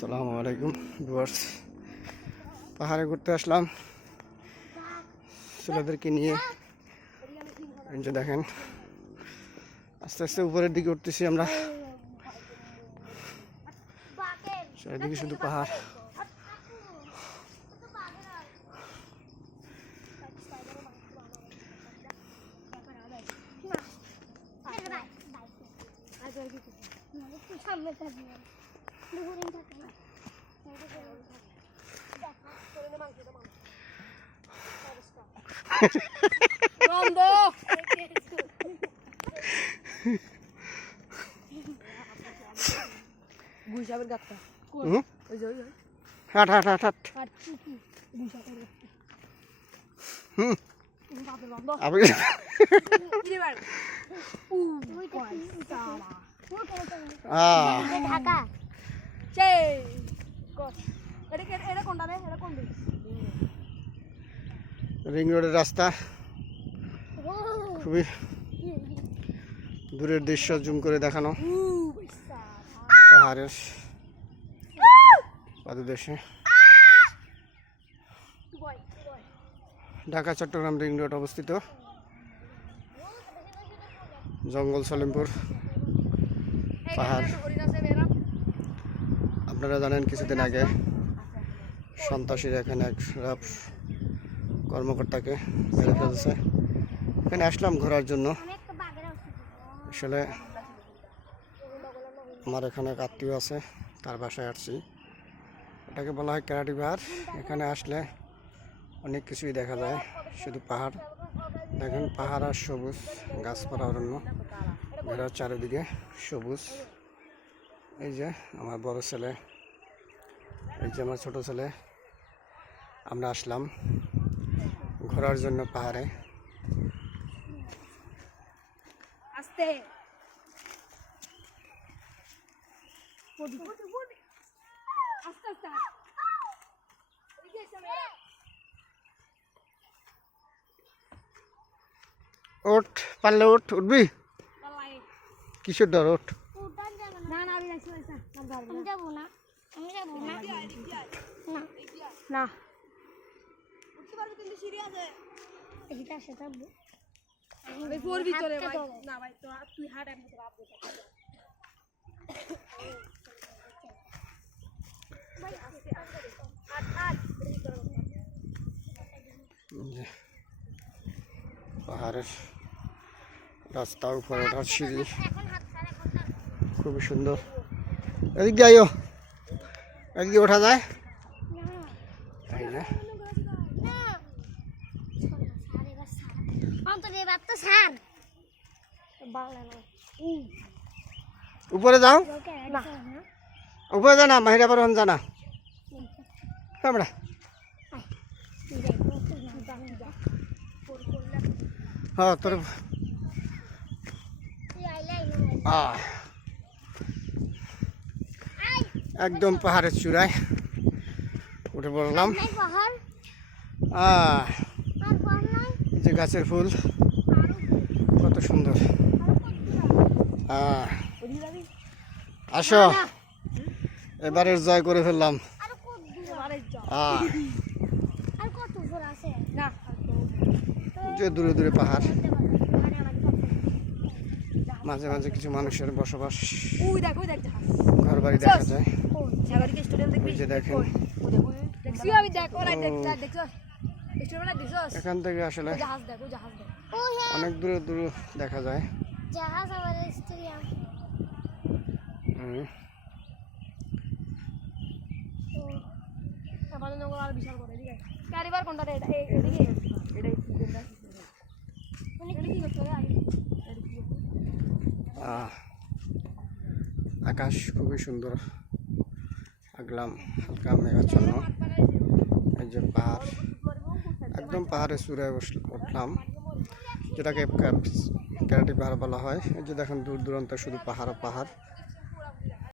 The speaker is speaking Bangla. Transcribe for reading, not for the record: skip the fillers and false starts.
আসসালামু আলাইকুম ভিউয়ার্স, পাহাড়ে ঘুরতে আসলাম ছেলেদেরকে নিয়ে। এই যে দেখেন আস্তে আস্তে উপরের দিকে উঠতেছি আমরা। চারিদিকে শুধু পাহাড়। হাট হাট হাট হাট রিং রোডের রাস্তা, খুবই দূরের দৃশ্য জুম করে দেখানো পাহাড়ের পাদদেশে। ঢাকা চট্টগ্রাম রিং রোড অবস্থিত, জঙ্গল সলিমপুর পাহাড়। আপনারা জানেন কিছুদিন আগে সন্ত্রাসীরা এখানে এক কর্মকর্তাকে মেরে ফেলছে। এখানে আসলাম ঘোরার জন্য। আসলে আমার এখানে এক আত্মীয় আছে, তার বাসায় আসছি। এটাকে বলা হয় কেরাটি পাহাড়। এখানে আসলে অনেক কিছুই দেখা যায়, শুধু পাহাড় দেখেন, পাহাড় আর সবুজ গাছপালা অরণ্য ঘেরা, চারিদিকে সবুজ। এই যে আমার বড় ছেলে, এই যে আমার ছোট ছেলে, আমরা আসলাম ঘোরার জন্য পাহাড়ে। ওঠ, পারলে ওঠ, উঠবি? কিসের ডর? ওঠ। পাহাড়ের রাস্তা, উপরে ওঠার সিঁড়ি খুবই সুন্দর। এদিক দিয়ে আইও, এদিকে ওঠা যায়। উপরে যাও, উপরে জানা মাহিরা পর জানা আমরা হ্যাঁ তোর একদম পাহাড়ের চূড়ায় উঠে পড়লাম। যে গাছের ফুল কত সুন্দর। আসো, এবারের জয় করে ফেললাম। যে দূরে দূরে পাহাড়, মাঝে মাঝে কিছু মানুষের বসবাস, ঘর বাড়ি দেখা যায়। যে দেখেন এখান থেকে আসলে অনেক দূরে দূরে দেখা যায়। আকাশ খুবই সুন্দর, আগলাম হালকা মেঘাচ্ছন্ন। এই যে পাহাড়, একদম পাহাড়ের চূড়ায় উঠলাম, যেটাকে কেরাটি পাহাড় বলা হয়। এই যে দেখেন দূর দূরান্ত শুধু পাহাড় পাহাড়।